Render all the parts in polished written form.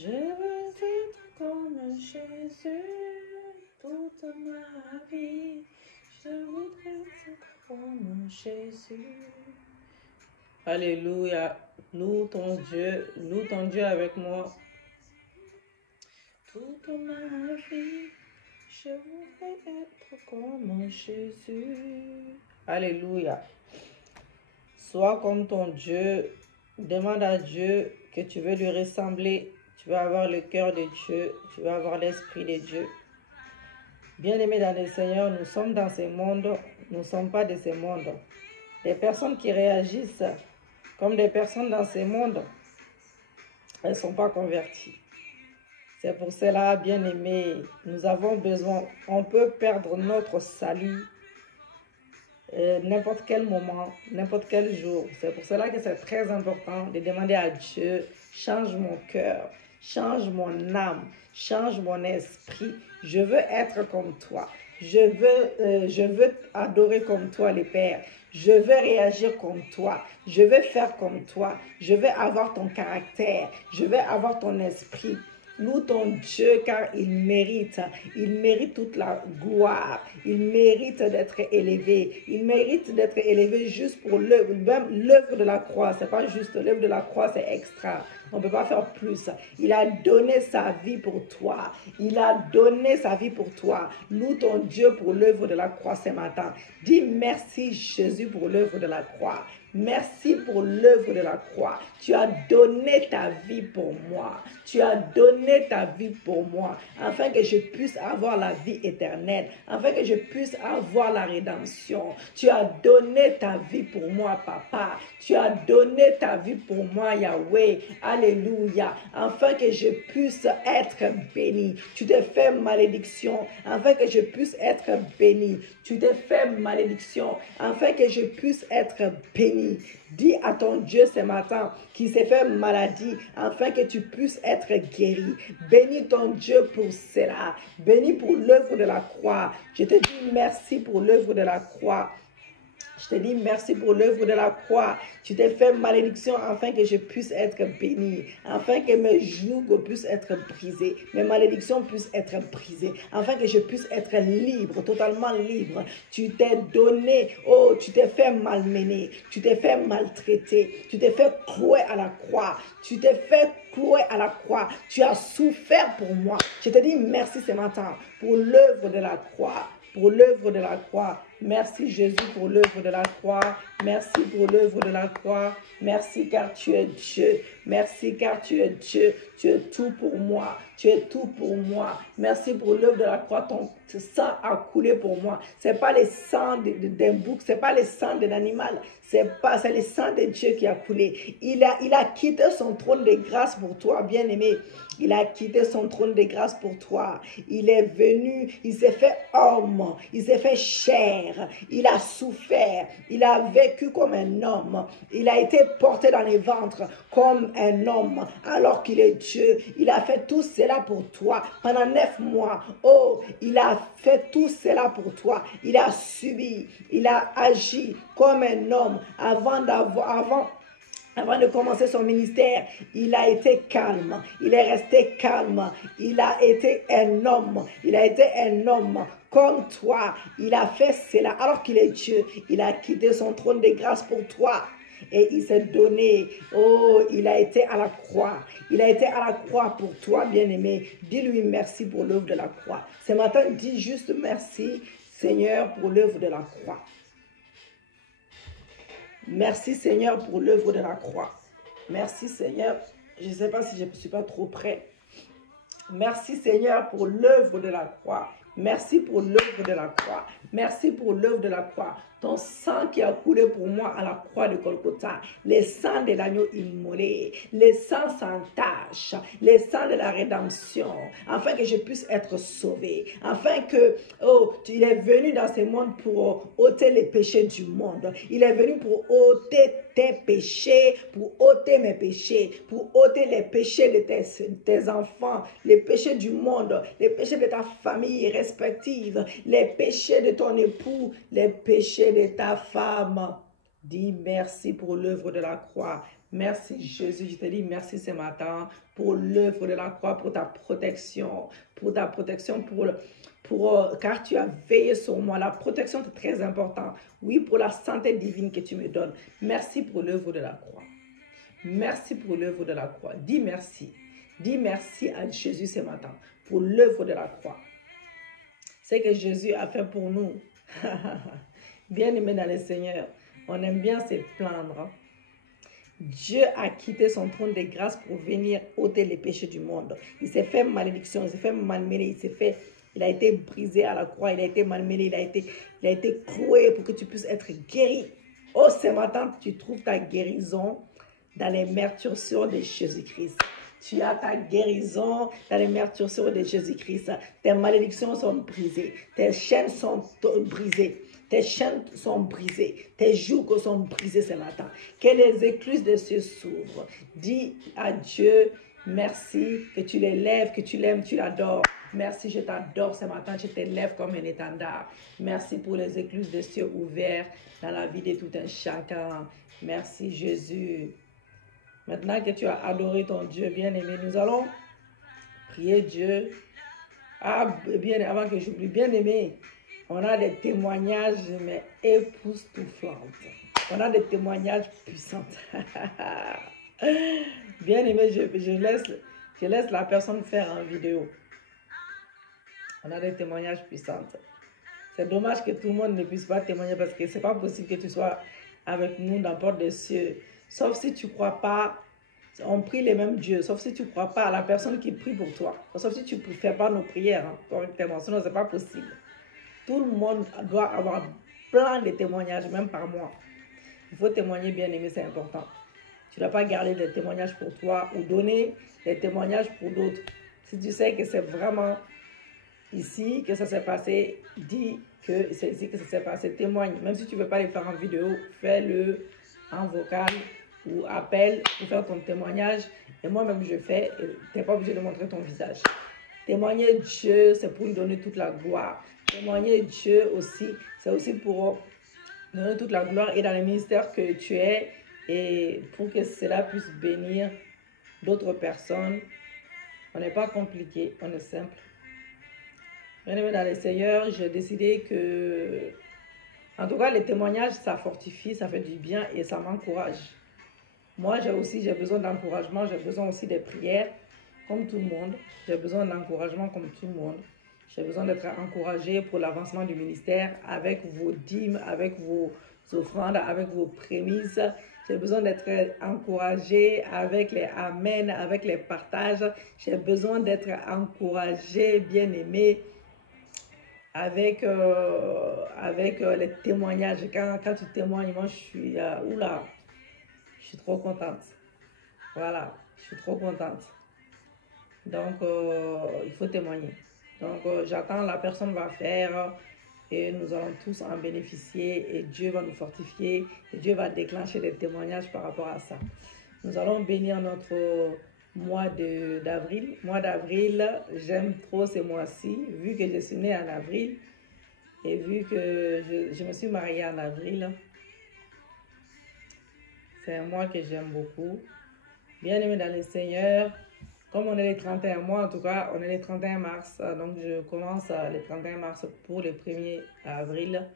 Je veux être comme Jésus toute ma vie. Je voudrais être comme Jésus. Alléluia. Loue ton Dieu avec moi. Toute ma vie, je voudrais être comme Jésus. Alléluia. Sois comme ton Dieu. Demande à Dieu que tu veux lui ressembler. Tu veux avoir le cœur de Dieu. Tu veux avoir l'esprit de Dieu. Bien-aimés dans le Seigneur, nous sommes dans ce monde. Nous ne sommes pas de ce monde. Des personnes qui réagissent comme des personnes dans ce monde, elles ne sont pas converties. C'est pour cela, bien-aimés, nous avons besoin, on peut perdre notre salut n'importe quel moment, n'importe quel jour. C'est pour cela que c'est très important de demander à Dieu, change mon cœur, change mon âme, change mon esprit. Je veux être comme toi. Je veux adorer comme toi, les pères. Je veux réagir comme toi. Je veux faire comme toi. Je veux avoir ton caractère. Je veux avoir ton esprit. Loue ton Dieu car il mérite toute la gloire, il mérite d'être élevé, il mérite d'être élevé juste pour l'œuvre, même l'œuvre de la croix, c'est pas juste l'œuvre de la croix, c'est extra, on ne peut pas faire plus. Il a donné sa vie pour toi, il a donné sa vie pour toi. Loue ton Dieu pour l'œuvre de la croix ce matin. Dis merci Jésus pour l'œuvre de la croix. Merci pour l'œuvre de la croix. Tu as donné ta vie pour moi. Tu as donné ta vie pour moi, afin que je puisse avoir la vie éternelle, afin que je puisse avoir la rédemption. Tu as donné ta vie pour moi, Papa. Tu as donné ta vie pour moi, Yahweh. Alléluia. Afin que je puisse être béni. Tu t'es fait malédiction, afin que je puisse être béni. Tu t'es fait malédiction, afin que je puisse être béni. Dis à ton Dieu ce matin qui s'est fait maladie, afin que tu puisses être guéri. Bénis ton Dieu pour cela. Bénis pour l'œuvre de la croix. Je te dis merci pour l'œuvre de la croix. Je te dis merci pour l'œuvre de la croix. Tu t'es fait malédiction afin que je puisse être béni, afin que mes jougs puissent être brisés, mes malédictions puissent être brisées, afin que je puisse être libre, totalement libre. Tu t'es donné, oh, tu t'es fait malmener, tu t'es fait maltraiter, tu t'es fait clouer à la croix, tu t'es fait clouer à la croix, tu as souffert pour moi. Je te dis merci ce matin pour l'œuvre de la croix. Pour l'œuvre de la croix. Merci Jésus pour l'œuvre de la croix. Merci pour l'œuvre de la croix. Merci car tu es Dieu. Merci car tu es Dieu. Tu es tout pour moi. Tu es tout pour moi. Merci pour l'œuvre de la croix. Ton sang a coulé pour moi. C'est pas le sang d'un bouc. C'est pas le sang d'un animal. C'est le sang de Dieu qui a coulé. Il a quitté son trône de grâce pour toi, bien-aimé. Il a quitté son trône de grâce pour toi. Il est venu, il s'est fait homme, il s'est fait chair, il a souffert, il a vécu comme un homme, il a été porté dans les ventres comme un homme, alors qu'il est Dieu. Il a fait tout cela pour toi pendant 9 mois. Oh, il a fait tout cela pour toi. Il a subi, il a agi comme un homme avant de commencer son ministère. Il a été calme, il est resté calme, il a été un homme, comme toi. Il a fait cela alors qu'il est Dieu. Il a quitté son trône de grâce pour toi. Et il s'est donné, oh, il a été à la croix. Il a été à la croix pour toi, bien-aimé. Dis-lui merci pour l'œuvre de la croix. Ce matin, dis juste merci, Seigneur, pour l'œuvre de la croix. Merci Seigneur pour l'œuvre de la croix. Merci Seigneur. Je ne sais pas si je ne suis pas trop près. Merci Seigneur pour l'œuvre de la croix. Merci pour l'œuvre de la croix. Merci pour l'œuvre de la croix. Ton sang qui a coulé pour moi à la croix de Golgotha. Le sang de l'agneau immolé. Le sang sans tache. Le sang de la rédemption. Afin que je puisse être sauvé. Afin que, oh, il est venu dans ce monde pour ôter les péchés du monde. Il est venu pour ôter tes péchés, pour ôter mes péchés, pour ôter les péchés de tes enfants, les péchés du monde, les péchés de ta famille respective, les péchés de ton époux, les péchés de ta femme. Dis merci pour l'œuvre de la croix. Merci Jésus, je te dis merci ce matin pour l'œuvre de la croix, pour ta protection, car tu as veillé sur moi. La protection est très importante. Oui, pour la santé divine que tu me donnes. Merci pour l'œuvre de la croix. Merci pour l'œuvre de la croix. Dis merci. Dis merci à Jésus ce matin pour l'œuvre de la croix. C'est que Jésus a fait pour nous. Bien-aimé dans le Seigneur, on aime bien se plaindre. Dieu a quitté son trône de grâce pour venir ôter les péchés du monde. Il s'est fait malédiction, il s'est fait malmener, il a été brisé à la croix, il a été malmené, il a été cloué pour que tu puisses être guéri. Oh, ce matin, tu trouves ta guérison dans les meurtrissures de Jésus-Christ. Tu as ta guérison dans les meurtrissures de Jésus-Christ. Tes malédictions sont brisées, tes chaînes sont brisées. Tes chaînes sont brisées, tes jougs sont brisés ce matin. Que les écluses de cieux s'ouvrent. Dis à Dieu, merci, que tu l'élèves, que tu l'aimes, tu l'adores. Merci, je t'adore ce matin, je t'élève comme un étendard. Merci pour les écluses de cieux ouverts dans la vie de tout un chacun. Merci Jésus. Maintenant que tu as adoré ton Dieu bien-aimé, nous allons prier Dieu. Ah, bien, avant que j'oublie, bien-aimé. On a des témoignages, mais époustouflants. On a des témoignages puissants. Bien aimé, je laisse la personne faire en vidéo. On a des témoignages puissants. C'est dommage que tout le monde ne puisse pas témoigner parce que ce n'est pas possible que tu sois avec nous dans Porte des Cieux. Sauf si tu ne crois pas, on prie les mêmes dieux. Sauf si tu ne crois pas à la personne qui prie pour toi. Sauf si tu ne fais pas nos prières correctement. Sinon, ce n'est pas possible. Tout le monde doit avoir plein de témoignages, même par mois. Il faut témoigner, bien aimé, c'est important. Tu ne dois pas garder des témoignages pour toi ou donner des témoignages pour d'autres. Si tu sais que c'est vraiment ici que ça s'est passé, dis que c'est ici que ça s'est passé, témoigne. Même si tu ne veux pas les faire en vidéo, fais-le en vocal ou appelle pour faire ton témoignage. Et moi-même, je fais. Tu n'es pas obligé de montrer ton visage. Témoigner Dieu, c'est pour lui donner toute la gloire. Témoigner Dieu aussi, c'est aussi pour donner toute la gloire et dans le ministère que tu es et pour que cela puisse bénir d'autres personnes. On n'est pas compliqué, on est simple. Bien-aimé dans le Seigneur, j'ai décidé que, en tout cas, les témoignages, ça fortifie, ça fait du bien et ça m'encourage. Moi, j'ai besoin d'encouragement, j'ai besoin aussi des prières, comme tout le monde. J'ai besoin d'encouragement comme tout le monde. J'ai besoin d'être encouragé pour l'avancement du ministère avec vos dîmes, avec vos offrandes, avec vos prémices. J'ai besoin d'être encouragé avec les amens, avec les partages. J'ai besoin d'être encouragé, bien aimé, avec les témoignages. Quand tu témoignes, moi je suis oula, je suis trop contente. Voilà, je suis trop contente. Donc, il faut témoigner. Donc, j'attends, la personne va faire et nous allons tous en bénéficier et Dieu va nous fortifier et Dieu va déclencher des témoignages par rapport à ça. Nous allons bénir notre mois d'avril. Mois d'avril, j'aime trop ce mois-ci, vu que je suis née en avril et vu que je me suis mariée en avril. C'est un mois que j'aime beaucoup. Bien-aimé dans le Seigneur, comme on est les 31 mois, en tout cas, on est les 31 mars. Donc, je commence les 31 mars pour le 1er avril.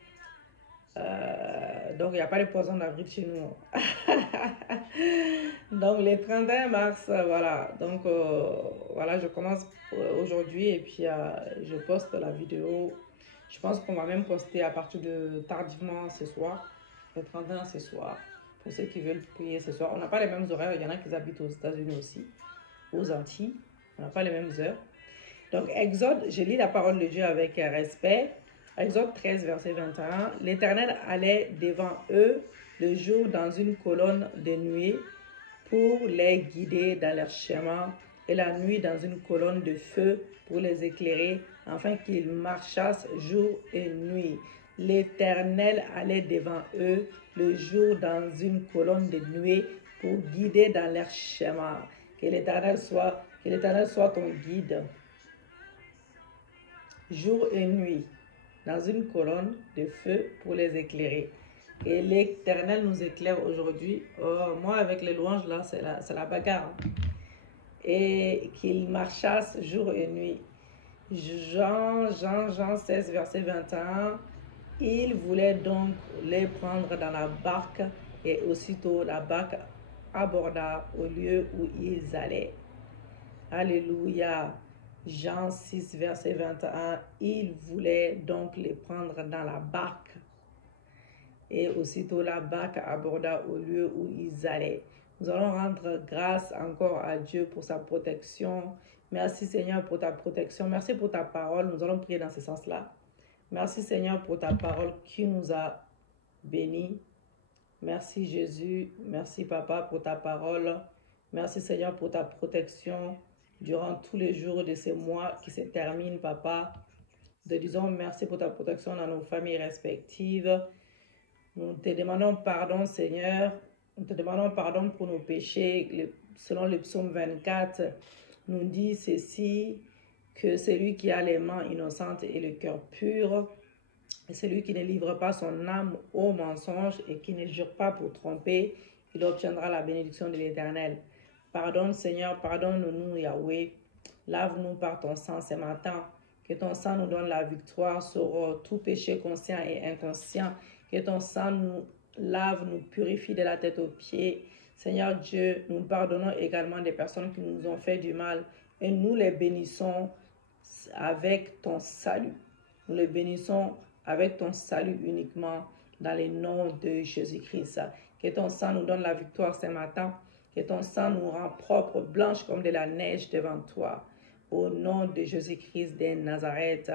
Donc, il n'y a pas de poisson d'avril chez nous. Donc, les 31 mars, voilà. Donc, voilà, je commence aujourd'hui et puis je poste la vidéo. Je pense qu'on va même poster à partir de tardivement ce soir, le 31 ce soir, pour ceux qui veulent prier ce soir. On n'a pas les mêmes horaires, il y en a qui habitent aux États-Unis aussi, aux Antilles. On n'a pas les mêmes heures. Donc, Exode, je lis la parole de Dieu avec respect. Exode 13, verset 21. L'Éternel allait devant eux le jour dans une colonne de nuée pour les guider dans leur chemin et la nuit dans une colonne de feu pour les éclairer afin qu'ils marchassent jour et nuit. L'Éternel allait devant eux le jour dans une colonne de nuée pour guider dans leur chemin. Que l'Éternel soit ton guide jour et nuit dans une colonne de feu pour les éclairer. Et l'Éternel nous éclaire aujourd'hui. Oh, moi, avec les louanges, là, c'est la bagarre. Hein. Et qu'il marchasse jour et nuit. Jean 16, verset 21. Il voulait donc les prendre dans la barque et aussitôt la barque aborda au lieu où ils allaient. Alléluia. Jean 6, verset 21. Il voulait donc les prendre dans la barque et aussitôt la barque aborda au lieu où ils allaient. Nous allons rendre grâce encore à Dieu pour sa protection. Merci Seigneur pour ta protection. Merci pour ta parole. Nous allons prier dans ce sens-là. Merci Seigneur pour ta parole qui nous a bénis. Merci Jésus. Merci Papa pour ta parole. Merci Seigneur pour ta protection durant tous les jours de ces mois qui se terminent, Papa. Nous te disons merci pour ta protection dans nos familles respectives. Nous te demandons pardon, Seigneur. Nous te demandons pardon pour nos péchés. Selon le psaume 24, nous dit ceci, que celui qui a les mains innocentes et le cœur pur, et celui qui ne livre pas son âme au mensonge et qui ne jure pas pour tromper, il obtiendra la bénédiction de l'Éternel. Pardonne, Seigneur, pardonne-nous, Yahweh. Lave-nous par ton sang ce matin. Que ton sang nous donne la victoire sur tout péché conscient et inconscient. Que ton sang nous lave, nous purifie de la tête aux pieds. Seigneur Dieu, nous pardonnons également des personnes qui nous ont fait du mal et nous les bénissons avec ton salut. Nous les bénissons avec ton salut uniquement dans le nom de Jésus-Christ. Que ton sang nous donne la victoire ce matin. Que ton sang nous rend propres, blanches comme de la neige devant toi. Au nom de Jésus-Christ de Nazareth,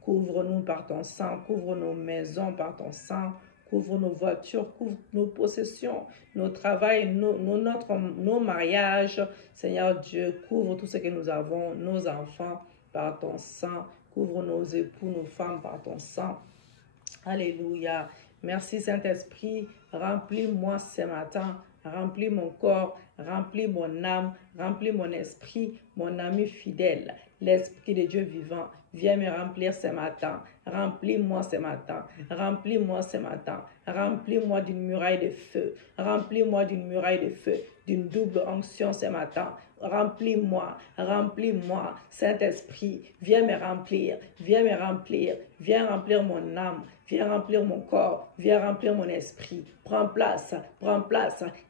couvre-nous par ton sang, couvre nos maisons par ton sang, couvre nos voitures, couvre nos possessions, nos travails, nos mariages. Seigneur Dieu, couvre tout ce que nous avons, nos enfants par ton sang, couvre nos époux, nos femmes par ton sang. Alléluia. Merci Saint-Esprit, remplis-moi ce matin, remplis mon corps, remplis mon âme, remplis mon esprit, mon ami fidèle. L'Esprit de Dieu vivant, viens me remplir ce matin. Remplis-moi ce matin. Remplis-moi ce matin. Remplis-moi d'une muraille de feu. Remplis-moi d'une muraille de feu, d'une double onction ce matin. Remplis-moi, remplis-moi, Saint-Esprit, viens me remplir, viens me remplir, viens remplir mon âme, viens remplir mon corps, viens remplir mon esprit. Prends place,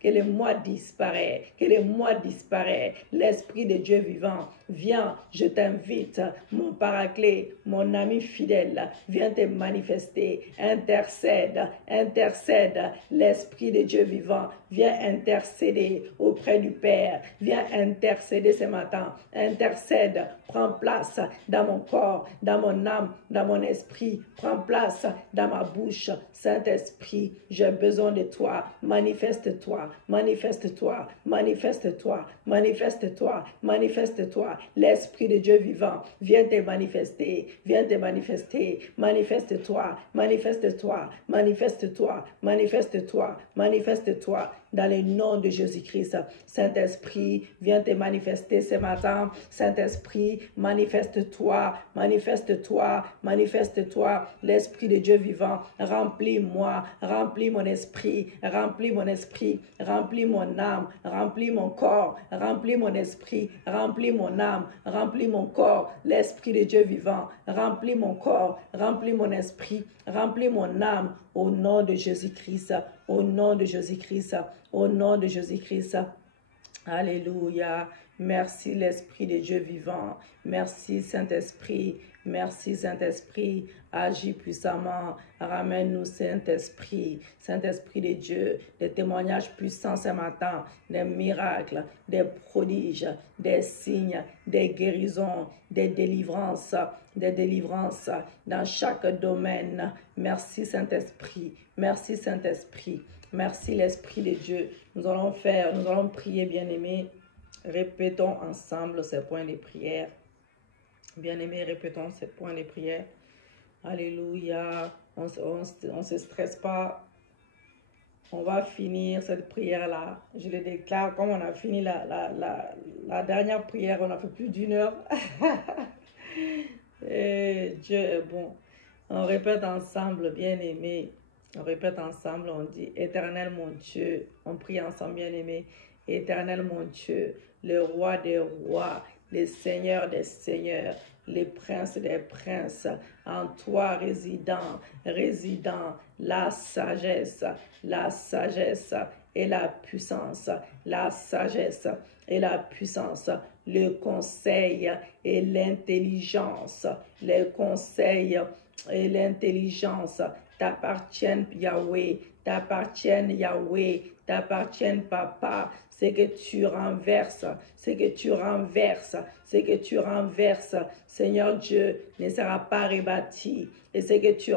que le moi disparaît, que le moi disparaît. L'Esprit de Dieu vivant, viens, je t'invite, mon paraclet, mon ami fidèle, viens te manifester, intercède, intercède. L'Esprit de Dieu vivant, viens intercéder auprès du Père, viens intercéder ce matin, intercède, prends place dans mon corps, dans mon âme, dans mon esprit, prends place dans ma bouche. Saint-Esprit, j'ai besoin de toi, manifeste-toi, manifeste-toi, manifeste-toi, manifeste-toi, manifeste-toi. L'Esprit de Dieu vivant, viens te manifester, viens te manifester, manifeste-toi, manifeste-toi, manifeste-toi, manifeste-toi, manifeste-toi. Dans le nom de Jésus-Christ, Saint-Esprit, viens te manifester ce matin. Saint-Esprit, manifeste-toi, manifeste-toi, manifeste-toi. L'Esprit de Dieu vivant, remplis-moi, remplis mon esprit, remplis mon esprit, remplis mon âme, remplis mon corps, remplis mon esprit, remplis mon âme, remplis mon corps. L'Esprit de Dieu vivant, remplis mon corps, remplis mon esprit, remplis mon âme. Au nom de Jésus-Christ, au nom de Jésus-Christ, au nom de Jésus-Christ. Alléluia. Merci l'Esprit de Dieu vivant. Merci Saint-Esprit. Merci Saint-Esprit. Agis puissamment. Ramène-nous Saint-Esprit. Saint-Esprit de Dieu. Des témoignages puissants ce matin. Des miracles, des prodiges, des signes, des guérisons, des délivrances dans chaque domaine. Merci Saint-Esprit. Merci Saint-Esprit. Merci l'Esprit de Dieu. Nous allons prier, bien-aimés. Répétons ensemble ces points de prière. Bien-aimés, répétons ces points de prière. Alléluia. On ne se stresse pas. On va finir cette prière-là. Je le déclare, comme on a fini la dernière prière, on a fait plus d'une heure. Et Dieu est bon. On répète ensemble, bien-aimés. On répète ensemble, on dit, Éternel mon Dieu, on prie ensemble bien aimé, Éternel mon Dieu, le roi des rois, le Seigneur des seigneurs, les princes des princes, en toi résident la sagesse et la puissance, la sagesse et la puissance, le conseil et l'intelligence, les conseils et l'intelligence t'appartiennent Yahweh, t'appartiennent Yahweh, t'appartiennent Papa. C'est que tu renverses, c'est que tu renverses, c'est que tu renverses, Seigneur Dieu, ne sera pas rebâti. Et ce que tu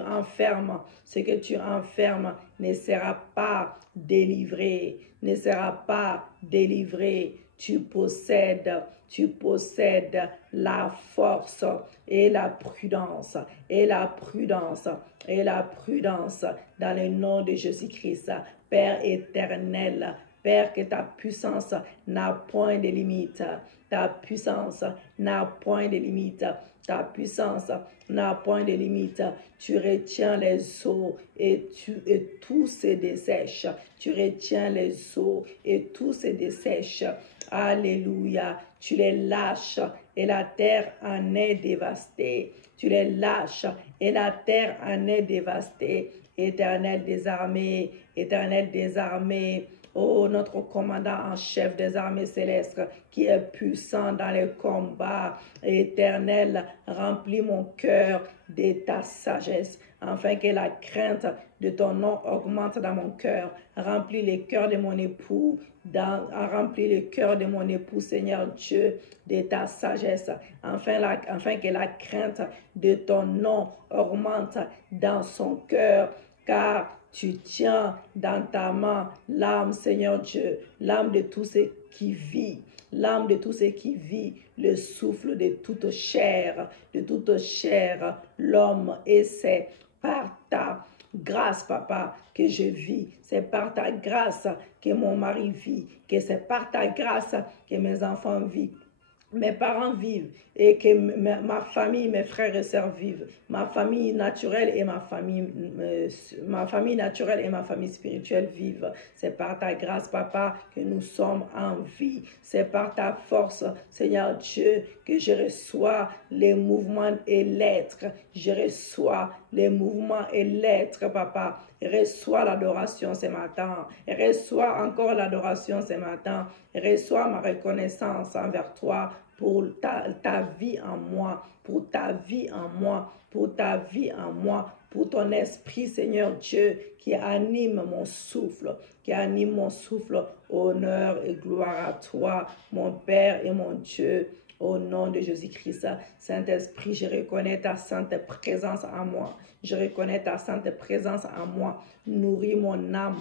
enfermes, ce que tu enfermes ne sera pas délivré, ne sera pas délivré. Tu possèdes la force et la prudence, et la prudence, et la prudence dans le nom de Jésus-Christ. Père éternel, Père, que ta puissance n'a point de limite. Ta puissance n'a point de limite. Ta puissance n'a point de limite. Tu retiens les eaux et tout se dessèche. Tu retiens les eaux et tout se dessèche. Alléluia. Tu les lâches et la terre en est dévastée. Tu les lâches et la terre en est dévastée. Éternel des armées, Éternel des armées, oh, notre commandant en chef des armées célestes, qui est puissant dans les combats, Éternel, remplis mon cœur de ta sagesse, afin que la crainte de ton nom augmente dans mon cœur. Remplis les cœurs de mon époux, remplis le cœur de mon époux, Seigneur Dieu, de ta sagesse, afin que la crainte de ton nom augmente dans son cœur, car tu tiens dans ta main l'âme, Seigneur Dieu, l'âme de tout ce qui vit, l'âme de tout ce qui vit, le souffle de toute chair, l'homme, et c'est par ta grâce, Papa, que je vis. C'est par ta grâce que mon mari vit, que c'est par ta grâce que mes enfants vivent. Mes parents vivent et que ma famille, mes frères et sœurs vivent, ma famille naturelle et ma famille naturelle et ma famille spirituelle vivent. C'est par ta grâce, Papa, que nous sommes en vie. C'est par ta force, Seigneur Dieu, que je reçois les mouvements et l'être. Je reçois les mouvements et l'être, Papa. Reçois l'adoration ce matin. Reçois encore l'adoration ce matin. Reçois ma reconnaissance envers toi pour ta vie en moi, pour ta vie en moi, pour ta vie en moi, pour ton esprit, Seigneur Dieu, qui anime mon souffle, Honneur et gloire à toi, mon Père et mon Dieu. Au nom de Jésus-Christ, Saint-Esprit, je reconnais ta sainte présence en moi. Je reconnais ta sainte présence en moi. Nourris mon âme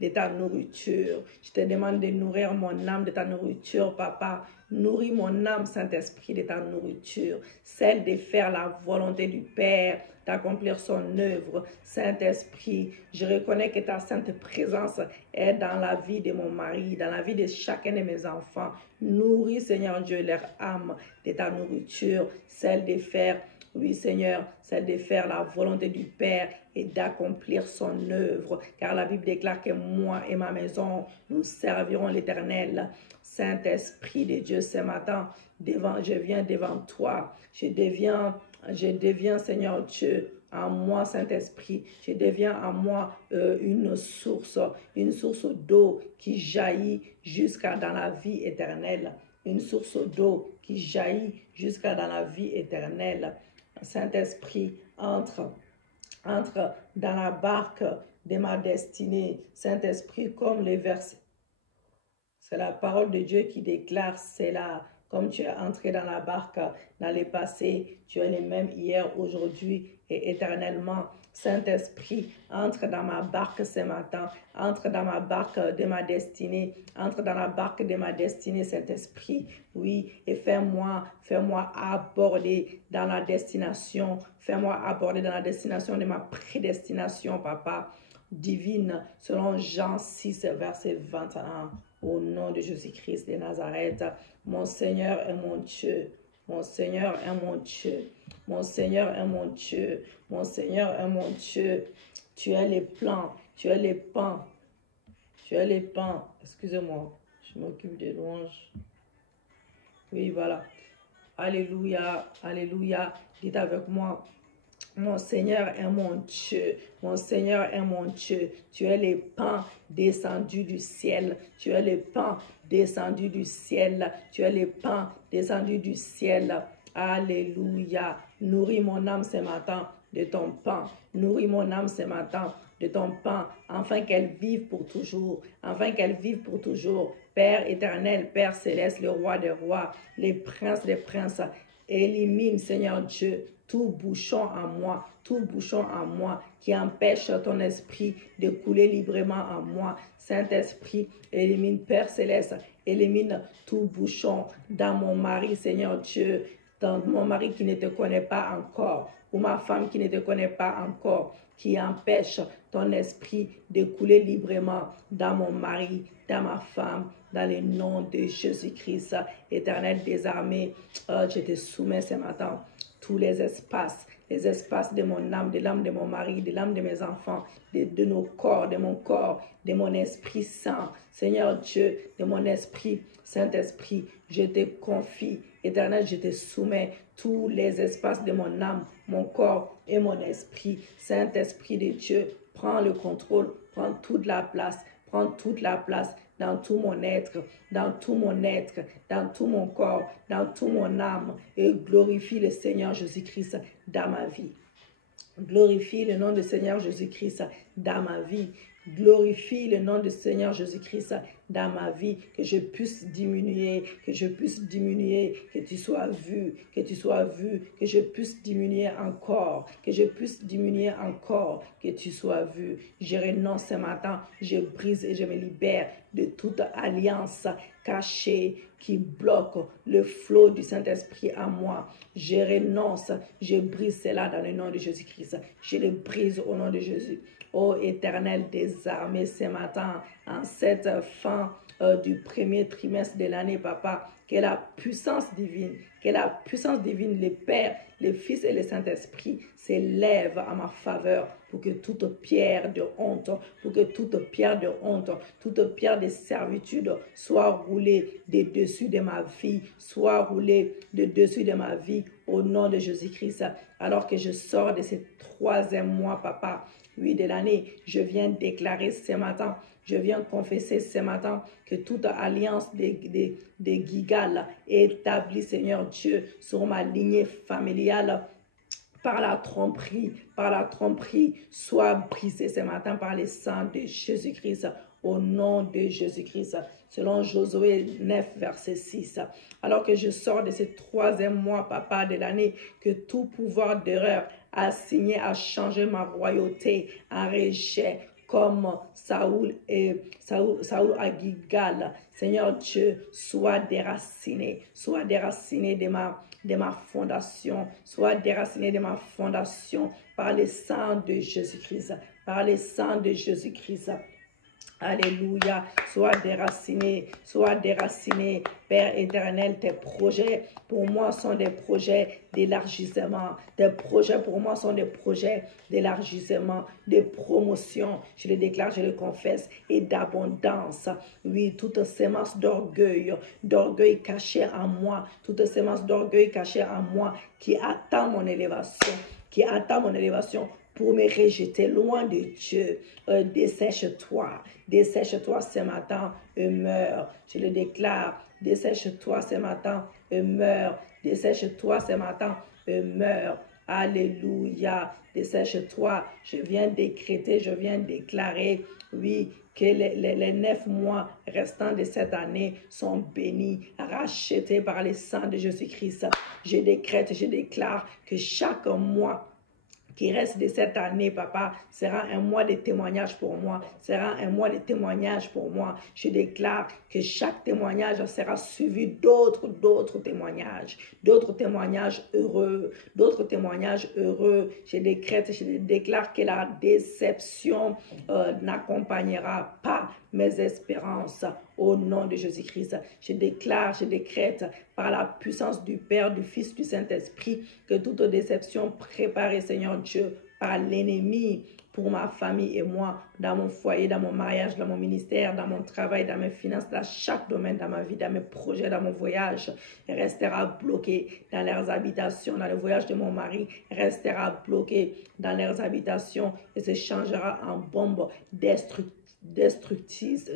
de ta nourriture. Je te demande de nourrir mon âme de ta nourriture, Papa. Nourris mon âme, Saint-Esprit, de ta nourriture. Celle de faire la volonté du Père, d'accomplir son œuvre. Saint-Esprit, je reconnais que ta sainte présence est dans la vie de mon mari, dans la vie de chacun de mes enfants. Nourris, Seigneur Dieu, leur âme de ta nourriture, celle de faire, oui Seigneur, celle de faire la volonté du Père et d'accomplir son œuvre. Car la Bible déclare que moi et ma maison, nous servirons l'Éternel. Saint-Esprit de Dieu, ce matin, je viens devant toi. Je deviens, Seigneur Dieu, en moi, Saint-Esprit, je deviens en moi une source d'eau qui jaillit jusqu'à dans la vie éternelle. Une source d'eau qui jaillit jusqu'à dans la vie éternelle. Saint-Esprit, entre dans la barque de ma destinée. Saint-Esprit, comme les versets. C'est la parole de Dieu qui déclare cela. Comme tu es entré dans la barque dans le passé, tu es le même hier, aujourd'hui et éternellement. Saint-Esprit, entre dans ma barque ce matin, entre dans ma barque de ma destinée, entre dans la barque de ma destinée, Saint-Esprit, oui, et fais-moi aborder dans la destination, fais-moi aborder dans la destination de ma prédestination, Papa, divine, selon Jean 6, verset 21. Au nom de Jésus-Christ de Nazareth, mon Seigneur et mon Dieu, Mon Seigneur est mon Dieu. Mon Seigneur est mon Dieu. Mon Seigneur est mon Dieu. Tu es les plans. Tu es les pans. Tu es les pans. Excusez-moi. Je m'occupe des louanges. Oui, voilà. Alléluia. Alléluia. Dites avec moi. Mon Seigneur est mon Dieu, mon Seigneur est mon Dieu. Tu es les pains descendus du ciel, tu es les pains descendus du ciel, tu es les pains descendus du ciel. Alléluia. Nourris mon âme ce matin de ton pain. Nourris mon âme ce matin de ton pain, afin qu'elle vive pour toujours, afin qu'elle vive pour toujours. Père éternel, Père céleste, le roi des rois, les princes des princes, élimine, Seigneur Dieu, tout bouchon en moi, tout bouchon en moi qui empêche ton esprit de couler librement en moi. Saint-Esprit, élimine, Père Céleste, élimine tout bouchon dans mon mari, Seigneur Dieu, dans mon mari qui ne te connaît pas encore, ou ma femme qui ne te connaît pas encore, qui empêche ton esprit de couler librement dans mon mari, dans ma femme, dans le nom de Jésus-Christ, Éternel des armées. Je te soumets ce matin tous les espaces de mon âme, de l'âme de mon mari, de l'âme de mes enfants, de nos corps, de mon corps, de mon Esprit Saint. Seigneur Dieu, de mon esprit, Saint-Esprit, je te confie, Éternel, je te soumets tous les espaces de mon âme, mon corps et mon esprit. Saint-Esprit de Dieu, prends le contrôle, prends toute la place dans tout mon être, dans tout mon être, dans tout mon corps, dans tout mon âme, et glorifie le Seigneur Jésus-Christ dans ma vie. Glorifie le nom du Seigneur Jésus-Christ dans ma vie. Glorifie le nom du Seigneur Jésus-Christ dans ma vie, que je puisse diminuer, que tu sois vu, que je puisse diminuer encore, que tu sois vu. Je renonce ce matin, je brise et je me libère de toute alliance cachée qui bloque le flot du Saint-Esprit en moi. Je renonce, je brise cela dans le nom de Jésus-Christ. Je le brise au nom de Jésus. Ô Éternel des armées, ce matin, en cette fin du premier trimestre de l'année, Papa, que la puissance divine, le Père, le Fils et le Saint-Esprit s'élève à ma faveur pour que toute pierre de honte, toute pierre de servitude soit roulée de dessus de ma vie, au nom de Jésus-Christ. Alors que je sors de ce troisième mois, Papa, oui, de l'année, je viens déclarer ce matin, je viens confesser ce matin que toute alliance de Gigal est établie, Seigneur Dieu, sur ma lignée familiale, par la tromperie, soit brisée ce matin par le sang de Jésus-Christ, au nom de Jésus-Christ, selon Josué 9, verset 6. Alors que je sors de ce troisième mois, Papa, de l'année, que tout pouvoir d'erreur assigné à changer ma royauté en rejet, comme Saoul à Gilgal, Seigneur Dieu, soit déraciné de ma fondation, par le sang de Jésus-Christ, Alléluia, sois déraciné, Père éternel. Tes projets pour moi sont des projets d'élargissement. Tes projets pour moi sont des projets d'élargissement, de promotion. Je le déclare, je le confesse, et d'abondance. Oui, toute sémence d'orgueil caché en moi, qui attend mon élévation, pour me rejeter loin de Dieu. Dessèche-toi ce matin et meurs. Je le déclare, dessèche-toi ce matin et meurs. Alléluia, dessèche-toi. Je viens déclarer, oui, que les 9 mois restants de cette année sont bénis, rachetés par le sang de Jésus-Christ. Je déclare que chaque mois qui reste de cette année, Papa, sera un mois de témoignage pour moi. Je déclare que chaque témoignage sera suivi d'autres témoignages heureux. Je déclare que la déception n'accompagnera pas mes espérances. Au nom de Jésus-Christ, je déclare, je décrète par la puissance du Père, du Fils, du Saint-Esprit que toute déception préparée, Seigneur Dieu, par l'ennemi pour ma famille et moi, dans mon foyer, dans mon mariage, dans mon ministère, dans mon travail, dans mes finances, dans chaque domaine, dans ma vie, dans mes projets, dans mon voyage, restera bloqué dans leurs habitations, dans le voyage de mon mari, restera bloqué dans leurs habitations et se changera en bombe destructrice.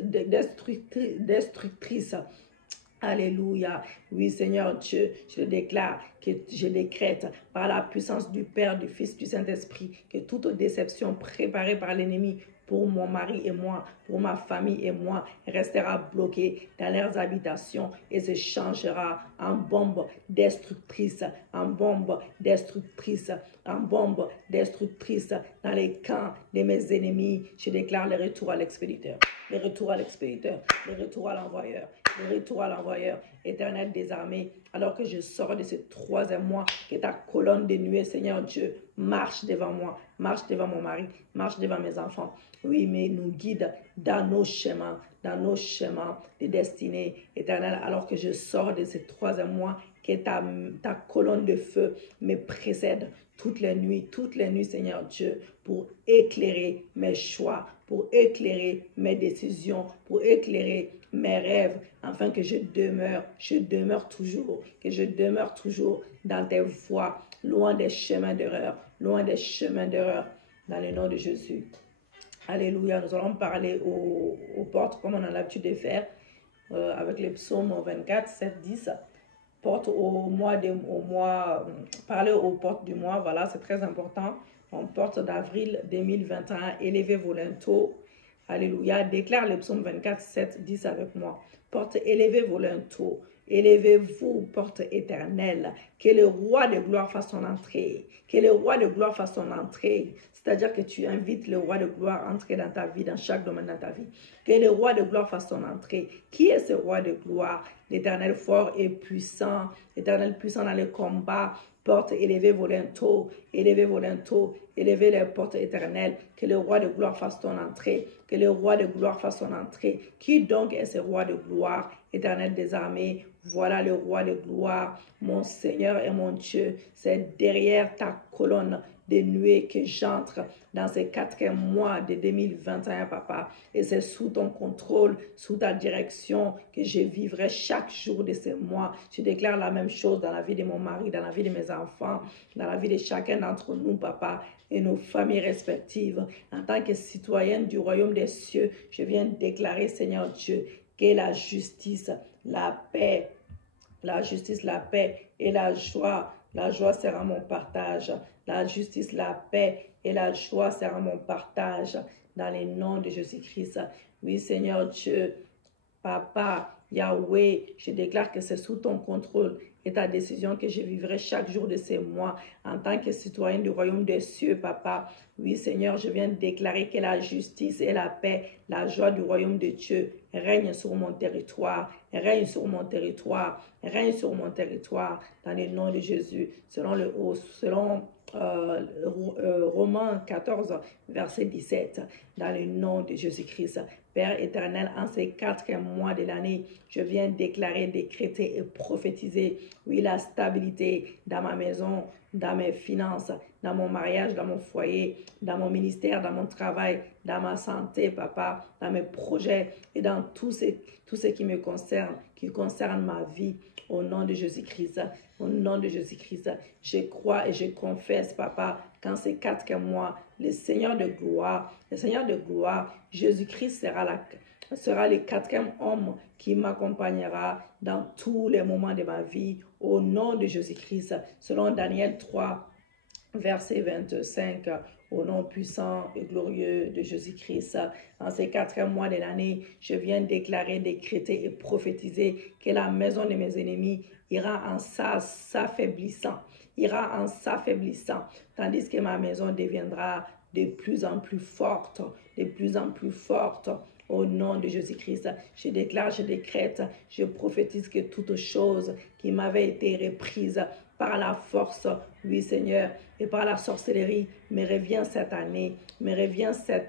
Alléluia. Oui, Seigneur Dieu, je déclare, que je décrète par la puissance du Père, du Fils, du Saint-Esprit, que toute déception préparée par l'ennemi pour mon mari et moi, pour ma famille et moi, restera bloquée dans leurs habitations et se changera en bombe destructrice, en bombe destructrice, en bombe destructrice dans les camps de mes ennemis. Je déclare le retour à l'expéditeur, le retour à l'expéditeur, le retour à l'envoyeur, le retour à l'envoyeur, Éternel des armées, alors que je sors de ce 3e mois, que ta colonne de nuée, Seigneur Dieu, marche devant moi, marche devant mon mari, marche devant mes enfants. Oui, mais nous guide dans nos chemins de destinée, Éternel, alors que je sors de ce 3e mois, que ta colonne de feu me précède toutes les nuits, Seigneur Dieu, pour éclairer mes choix, pour éclairer mes décisions, pour éclairer mes rêves, afin que je demeure toujours dans tes voies, loin des chemins d'erreur, dans le nom de Jésus. Alléluia, nous allons parler aux portes, comme on a l'habitude de faire, avec les psaumes 24, 7, 10. Porte parler aux portes du mois, voilà, c'est très important. On porte d'avril 2021, élevez vos linteaux. Alléluia, déclare le psaume 24, 7, 10 avec moi. Porte, élevez vos linteaux. Élevez-vous, porte éternelle, que le roi de gloire fasse son entrée. Que le roi de gloire fasse son entrée. C'est-à-dire que tu invites le roi de gloire à entrer dans ta vie, dans chaque domaine de ta vie. Que le roi de gloire fasse son entrée. Qui est ce roi de gloire? L'Éternel fort et puissant, l'Éternel puissant dans le combat. Porte, élevez vos linteaux, élevez les portes éternelles. Que le roi de gloire fasse ton entrée. Que le roi de gloire fasse son entrée. Qui donc est ce roi de gloire? Éternel des armées, voilà le roi de gloire, mon Seigneur et mon Dieu. C'est derrière ta colonne de nuée que j'entre dans ces 4e mois de 2021, papa. Et c'est sous ton contrôle, sous ta direction que je vivrai chaque jour de ces mois. Je déclare la même chose dans la vie de mon mari, dans la vie de mes enfants, dans la vie de chacun d'entre nous, papa, et nos familles respectives. En tant que citoyenne du royaume des cieux, je viens déclarer, Seigneur Dieu, que la justice, la paix et la joie sera mon partage. La justice, la paix et la joie sera mon partage dans les noms de Jésus-Christ. Oui, Seigneur Dieu, Papa, Yahweh, je déclare que c'est sous ton contrôle et ta décision que je vivrai chaque jour de ces mois en tant que citoyen du royaume des cieux, papa. Oui, Seigneur, je viens de déclarer que la justice et la paix, la joie du royaume de Dieu règne sur mon territoire, règne sur mon territoire, dans le nom de Jésus, selon Romains 14, verset 17, dans le nom de Jésus-Christ. Père éternel, en ces 4 mois de l'année, je viens déclarer, décréter et prophétiser, oui, la stabilité dans ma maison, dans mes finances, dans mon mariage, dans mon foyer, dans mon ministère, dans mon travail, dans ma santé, papa, dans mes projets et dans tout ce qui me concerne, qui concerne ma vie. Au nom de Jésus-Christ, au nom de Jésus-Christ, je crois et je confesse, papa, qu'en ces 4 mois, le Seigneur de gloire, Jésus-Christ sera le 4e homme qui m'accompagnera dans tous les moments de ma vie. Au nom de Jésus-Christ, selon Daniel 3, verset 25, au nom puissant et glorieux de Jésus-Christ. En ces 4 mois de l'année, je viens déclarer, décréter et prophétiser que la maison de mes ennemis ira en s'affaiblissant, tandis que ma maison deviendra de plus en plus forte, Au nom de Jésus-Christ, je déclare, je décrète, je prophétise que toute chose qui m'avait été reprise par la force, oui Seigneur, et par la sorcellerie, me revient cette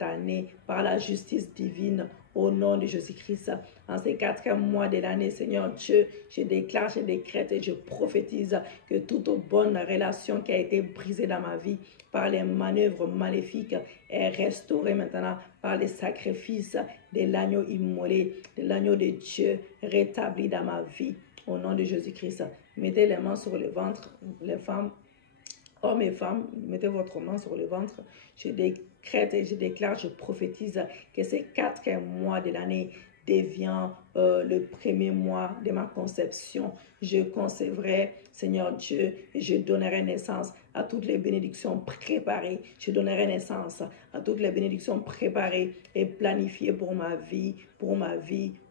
année, par la justice divine, au nom de Jésus-Christ. En ces 4 mois de l'année, Seigneur Dieu, je déclare, je décrète et je prophétise que toute bonne relation qui a été brisée dans ma vie par les manœuvres maléfiques est restaurée maintenant par les sacrifices de l'agneau immolé, de l'agneau de Dieu rétabli dans ma vie. Au nom de Jésus-Christ, mettez les mains sur le ventre, les femmes, hommes et femmes, mettez votre main sur le ventre. Je décrète et je déclare, je prophétise que ces 4 mois de l'année devient le premier mois de ma conception. Je concevrai, Seigneur Dieu, et je donnerai naissance à toutes les bénédictions préparées. Je donnerai naissance à toutes les bénédictions préparées et planifiées pour ma vie,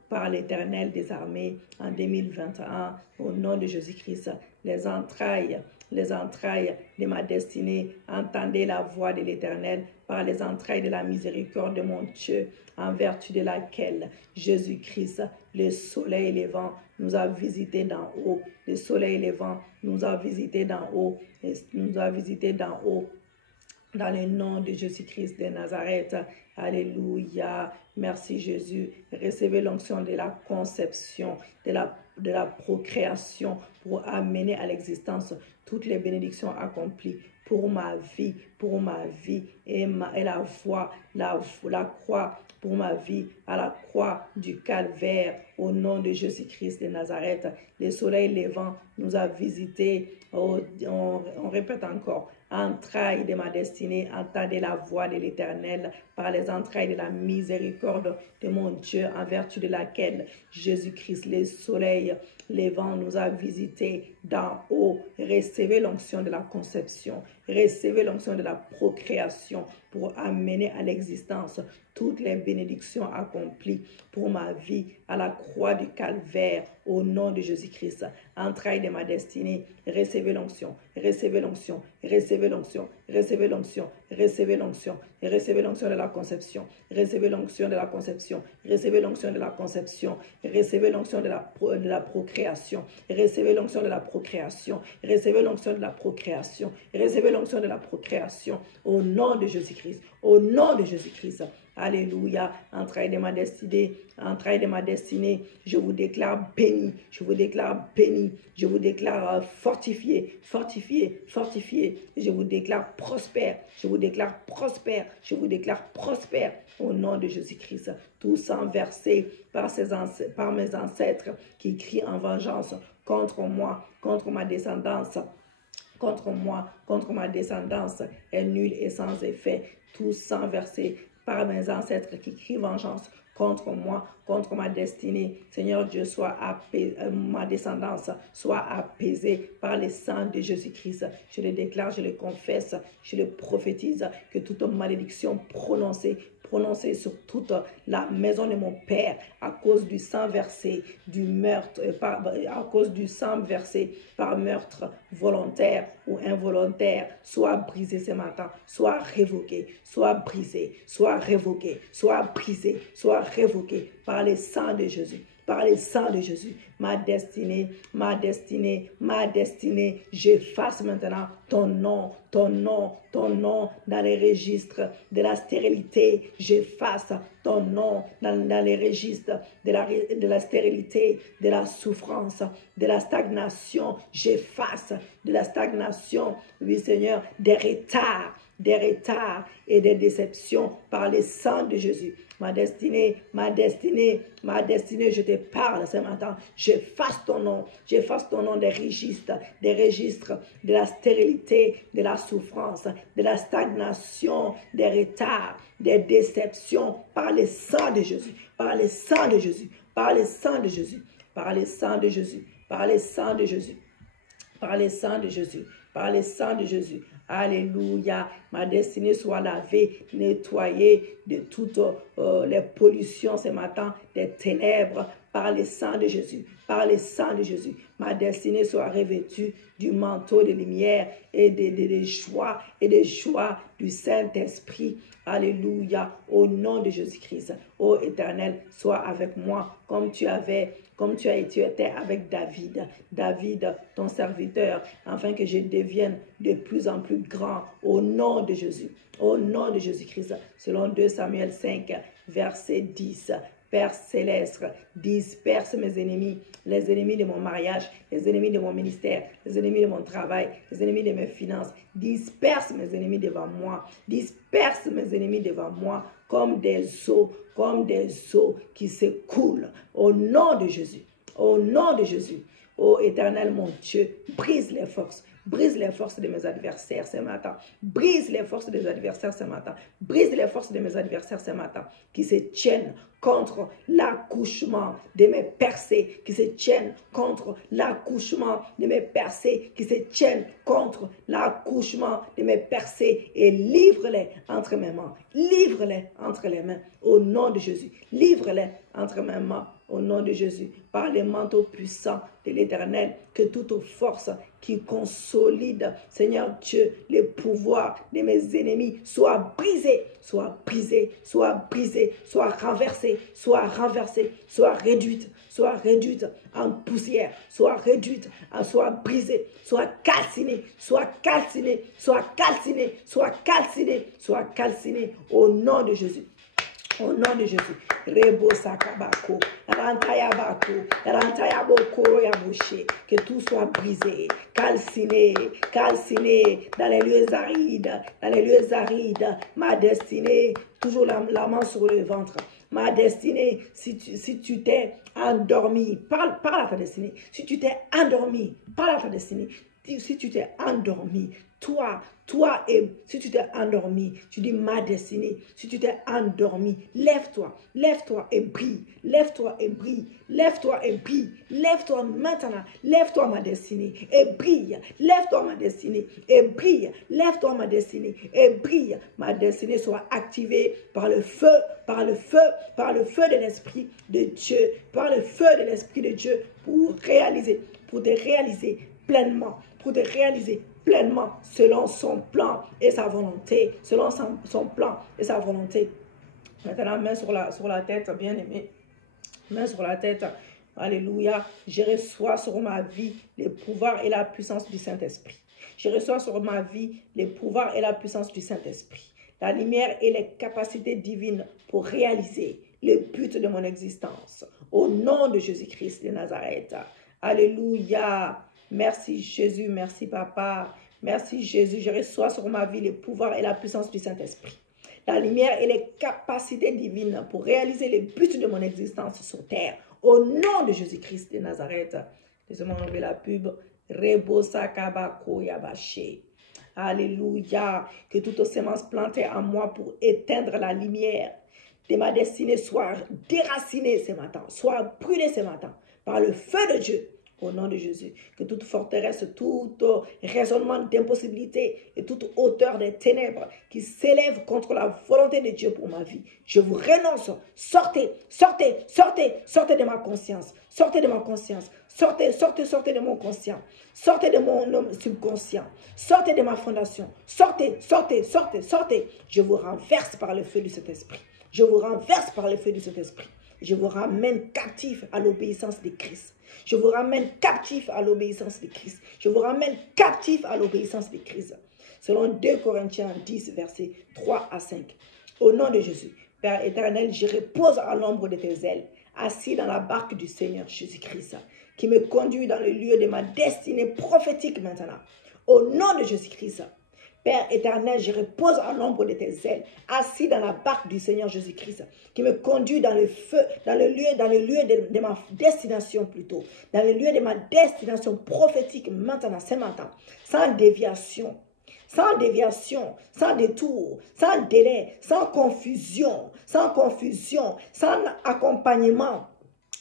par l'Éternel des armées en 2021, au nom de Jésus-Christ. Les entrailles de ma destinée, entendez la voix de l'Éternel par les entrailles de la miséricorde de mon Dieu, en vertu de laquelle Jésus-Christ, le soleil levant, nous a visités d'en haut. Le soleil levant nous a visités d'en haut, et nous a visités d'en haut. Dans le nom de Jésus-Christ de Nazareth. Alléluia. Merci Jésus. Recevez l'onction de la conception, de la procréation pour amener à l'existence toutes les bénédictions accomplies pour ma vie et la foi, la croix pour ma vie à la croix du calvaire au nom de Jésus-Christ de Nazareth. Le soleil levant nous a visités. On répète encore. Entrailles de ma destinée, entendez la voix de l'Éternel par les entrailles de la miséricorde de mon Dieu, en vertu de laquelle Jésus-Christ, le soleil levant, nous a visités d'en haut. Recevez l'onction de la conception, recevez l'onction de la procréation pour amener à l'existence toutes les bénédictions accomplies pour ma vie à la croix du calvaire au nom de Jésus-Christ. Entrailles de ma destinée, recevez l'onction, recevez l'onction, recevez l'onction, recevez l'onction, recevez l'onction, recevez l'onction de la conception, recevez l'onction de la conception, recevez l'onction de la conception, recevez l'onction de la procréation, recevez l'onction de la procréation, recevez l'onction de la procréation, recevez l'onction de la procréation au nom de Jésus-Christ, au nom de Jésus-Christ. Alléluia. Entrailles de ma destinée, je vous déclare béni, je vous déclare béni, je vous déclare fortifié, fortifié, fortifié, je vous déclare prospère, je vous déclare prospère, je vous déclare prospère au nom de Jésus-Christ. Tout sang versé par mes ancêtres qui crient en vengeance contre moi, contre ma descendance, contre moi, contre ma descendance est nul et sans effet. Tout sang versé par mes ancêtres qui crient vengeance contre moi, contre ma destinée. Seigneur Dieu, ma descendance soit apaisée par le sang de Jésus-Christ. Je le déclare, je le confesse, je le prophétise que toute malédiction prononcée sur toute la maison de mon Père à cause du sang versé, du meurtre, à cause du sang versé par meurtre volontaire ou involontaire, soit brisé ce matin, soit révoqué, soit brisé, soit révoqué, soit brisé, soit révoqué par le sang de Jésus. Par le sang de Jésus, ma destinée, j'efface maintenant ton nom dans les registres de la stérilité. J'efface ton nom dans les registres de la stérilité, de la souffrance, de la stagnation. J'efface de la stagnation, oui Seigneur, des retards et des déceptions par le sang de Jésus. Ma destinée, je te parle ce matin. J'efface ton nom des registres de la stérilité, de la souffrance, de la stagnation, des retards, des déceptions par le sang de Jésus, par le sang de Jésus, par le sang de Jésus, par le sang de Jésus, par le sang de Jésus, par le sang de Jésus, par le sang de Jésus. Alléluia. Ma destinée soit lavée, nettoyée de toutes les pollutions ce matin, des ténèbres, par le sang de Jésus, par le sang de Jésus. Ma destinée soit revêtue du manteau de lumière et de joie du Saint-Esprit. Alléluia. Au nom de Jésus-Christ. Ô Éternel, sois avec moi comme tu étais avec David, ton serviteur, afin que je devienne de plus en plus grand au nom de Jésus. Au nom de Jésus-Christ. Selon 2 Samuel 5, verset 10. Père céleste, disperse mes ennemis, les ennemis de mon mariage, les ennemis de mon ministère, les ennemis de mon travail, les ennemis de mes finances. Disperse mes ennemis devant moi, disperse mes ennemis devant moi comme des eaux qui s'écoulent au nom de Jésus, au nom de Jésus. Ô Éternel mon Dieu, brise les forces de mes adversaires ce matin. Brise les forces des adversaires ce matin. Brise les forces de mes adversaires ce matin qui se tiennent contre l'accouchement de mes percées, qui se tiennent contre l'accouchement de mes percées, qui se tiennent contre l'accouchement de mes percées et livre-les entre mes mains. Livre-les entre les mains au nom de Jésus. Livre-les entre mes mains au nom de Jésus, par les manteaux puissants de l'Éternel, que toute force qui consolide, Seigneur Dieu, les pouvoirs de mes ennemis soit brisé, soit brisé, soit brisé, soit renversé, soit renversé, soit réduite en poussière, soit réduite, soit brisée, soit calcinée, soit calcinée, soit calcinée, soit calcinée, soit calcinée, au nom de Jésus. Au nom de Jésus, Rebo Sakabako, Rantayabako, Rantayaboko Yabouché, que tout soit brisé, calciné, calciné dans les lieux arides, ma destinée, toujours la main sur le ventre. Ma destinée, si tu t'es endormi, parle à ta destinée. Si tu t'es endormi, parle à ta destinée. Si tu t'es endormi, si tu t'es endormi, tu dis ma destinée. Si tu t'es endormi, lève-toi et brille, lève-toi et brille, lève-toi et brille, lève-toi maintenant, lève-toi ma destinée et brille, lève-toi ma destinée et brille, lève-toi ma destinée et brille. Ma destinée soit activée par le feu de l'Esprit de Dieu, par le feu de l'Esprit de Dieu pour te réaliser pleinement, selon son plan et sa volonté, selon son plan et sa volonté. Maintenant, main sur la tête, bien-aimé, main sur la tête, alléluia. Je reçois sur ma vie les pouvoirs et la puissance du Saint-Esprit. Je reçois sur ma vie les pouvoirs et la puissance du Saint-Esprit, la lumière et les capacités divines pour réaliser le but de mon existence. Au nom de Jésus-Christ de Nazareth, alléluia. Merci Jésus, merci Papa, merci Jésus. Je reçois sur ma vie les pouvoirs et la puissance du Saint-Esprit, la lumière et les capacités divines pour réaliser les buts de mon existence sur terre. Au nom de Jésus-Christ de Nazareth, laissez-moi enlever la pub. Rebosa kabako yabaché. Alléluia. Que toute sémence plantée en moi pour éteindre la lumière de ma destinée soit déracinée ce matin, soit brûlée ce matin par le feu de Dieu. Au nom de Jésus, que toute forteresse, tout raisonnement d'impossibilité et toute hauteur des ténèbres qui s'élève contre la volonté de Dieu pour ma vie, je vous renonce. Sortez de ma conscience. Sortez de ma conscience. Sortez de mon conscient. Sortez de mon subconscient. Sortez de ma fondation. Sortez. Je vous renverse par le feu de cet esprit. Je vous renverse par le feu de cet esprit. Je vous ramène captif à l'obéissance de Christ. Je vous ramène captif à l'obéissance de Christ. Je vous ramène captif à l'obéissance de Christ. Selon 2 Corinthiens 10, versets 3 à 5. Au nom de Jésus, Père éternel, je repose à l'ombre de tes ailes, assis dans la barque du Seigneur Jésus-Christ, qui me conduit dans le lieu de ma destinée prophétique maintenant. Au nom de Jésus-Christ, Père éternel, je repose à l'ombre de tes ailes, assis dans la barque du Seigneur Jésus-Christ, qui me conduit dans le feu, dans le lieu de ma destination plutôt, dans le lieu de ma destination prophétique maintenant, ce matin, sans déviation, sans détour, sans délai, sans confusion, sans accompagnement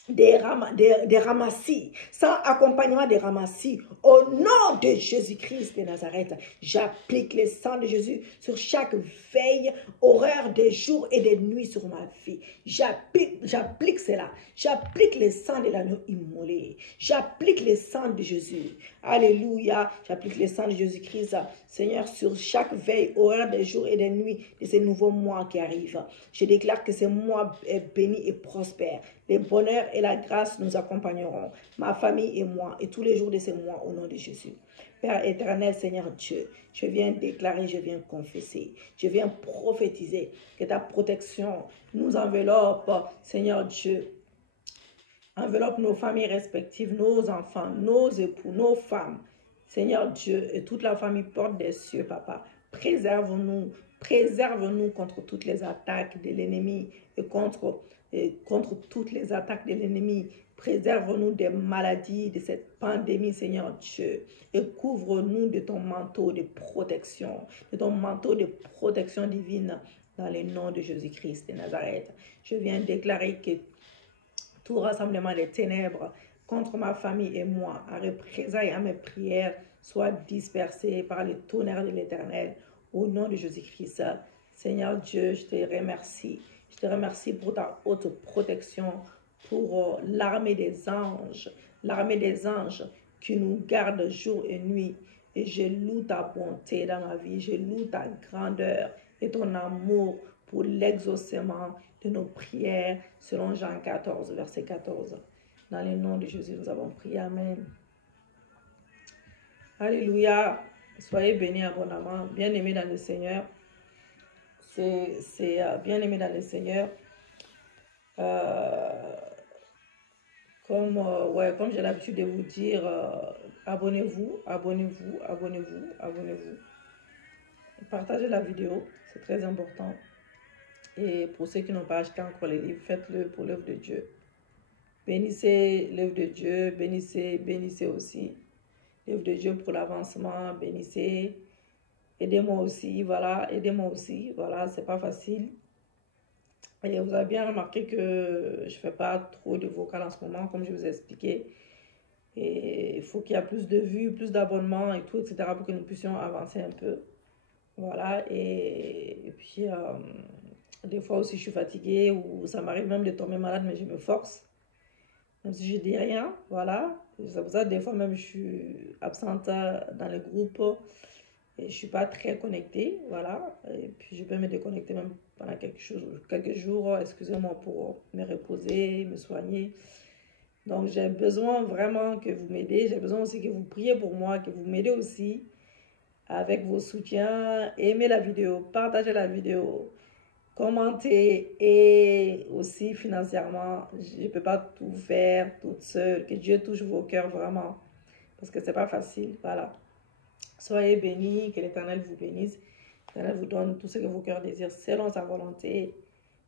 des ramassis, sans accompagnement des ramassis. Au nom de Jésus-Christ de Nazareth, j'applique le sang de Jésus sur chaque veille, horaire des jours et des nuits sur ma vie. J'applique cela. J'applique le sang de l'agneau immolé. J'applique le sang de Jésus. Alléluia. J'applique le sang de Jésus-Christ, Seigneur, sur chaque veille, horaire des jours et des nuits de ces nouveaux mois qui arrivent. Je déclare que ce mois est béni et prospère. Le bonheur et la grâce nous accompagneront, ma famille et moi, et tous les jours de ces mois, au nom de Jésus. Père éternel, Seigneur Dieu, je viens déclarer, je viens confesser, je viens prophétiser que ta protection nous enveloppe, Seigneur Dieu. Enveloppe nos familles respectives, nos enfants, nos époux, nos femmes. Seigneur Dieu, et toute la famille porte des cieux, Papa. Préserve-nous, préserve-nous contre toutes les attaques de l'ennemi et contre toutes les attaques de l'ennemi. Préserve-nous des maladies, de cette pandémie, Seigneur Dieu. Et couvre-nous de ton manteau de protection, divine dans le nom de Jésus-Christ de Nazareth. Je viens déclarer que tout rassemblement des ténèbres contre ma famille et moi, à représailles à mes prières, soit dispersé par le tonnerre de l'Éternel. Au nom de Jésus-Christ, Seigneur Dieu, je te remercie. Je te remercie pour ta haute protection, pour l'armée des anges qui nous garde jour et nuit. Et je loue ta bonté dans ma vie, je loue ta grandeur et ton amour pour l'exaucement de nos prières, selon Jean 14, verset 14. Dans le nom de Jésus, nous avons prié. Amen. Alléluia. Soyez bénis abondamment. Bien-aimés dans le Seigneur. C'est bien-aimés dans le Seigneur. Comme j'ai l'habitude de vous dire, abonnez-vous. Partagez la vidéo, c'est très important. Et pour ceux qui n'ont pas acheté encore les livres, faites-le pour l'œuvre de Dieu. Bénissez l'œuvre de Dieu, bénissez aussi l'œuvre de Dieu pour l'avancement, bénissez. Aidez-moi aussi, voilà, c'est pas facile. Et vous avez bien remarqué que je fais pas trop de vocal en ce moment, comme je vous ai expliqué. Et il faut qu'il y ait plus de vues, plus d'abonnements et tout, etc. pour que nous puissions avancer un peu. Voilà, et puis des fois aussi je suis fatiguée ou ça m'arrive même de tomber malade, mais je me force. Même si je dis rien, voilà. C'est pour ça que des fois même je suis absente dans le groupe et je suis pas très connectée, voilà. Et puis je peux me déconnecter même pendant quelques jours, excusez-moi, pour me reposer, me soigner. Donc j'ai besoin vraiment que vous m'aidez, j'ai besoin aussi que vous priez pour moi, que vous m'aidez aussi avec vos soutiens. Aimez la vidéo, partagez la vidéo, commentez, et aussi financièrement, je ne peux pas tout faire toute seule. Que Dieu touche vos cœurs vraiment, parce que c'est pas facile, voilà. Soyez bénis, que l'Éternel vous bénisse, l'Éternel vous donne tout ce que vos cœurs désirent selon sa volonté.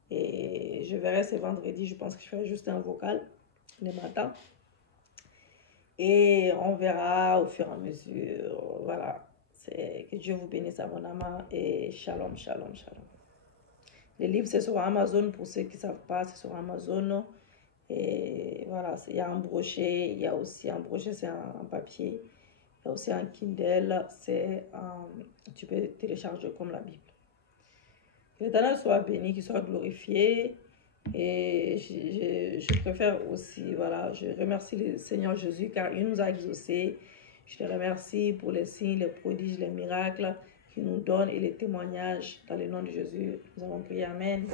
Et je verrai ce vendredi, je pense que je ferai juste un vocal le matin. Et on verra au fur et à mesure, voilà. Que Dieu vous bénisse abondamment et shalom, shalom, shalom. Les livres, c'est sur Amazon, pour ceux qui ne savent pas, c'est sur Amazon. Et voilà, il y a un brochet, il y a aussi un brochet, c'est un papier. Il y a aussi un Kindle, tu peux télécharger comme la Bible. Que l'Éternel soit béni, qu'il soit glorifié. Et je préfère aussi, voilà, je remercie le Seigneur Jésus car il nous a exaucés. Je te remercie pour les signes, les prodiges, les miracles qu'il nous donne et les témoignages. Dans le nom de Jésus, nous avons prié. Amen.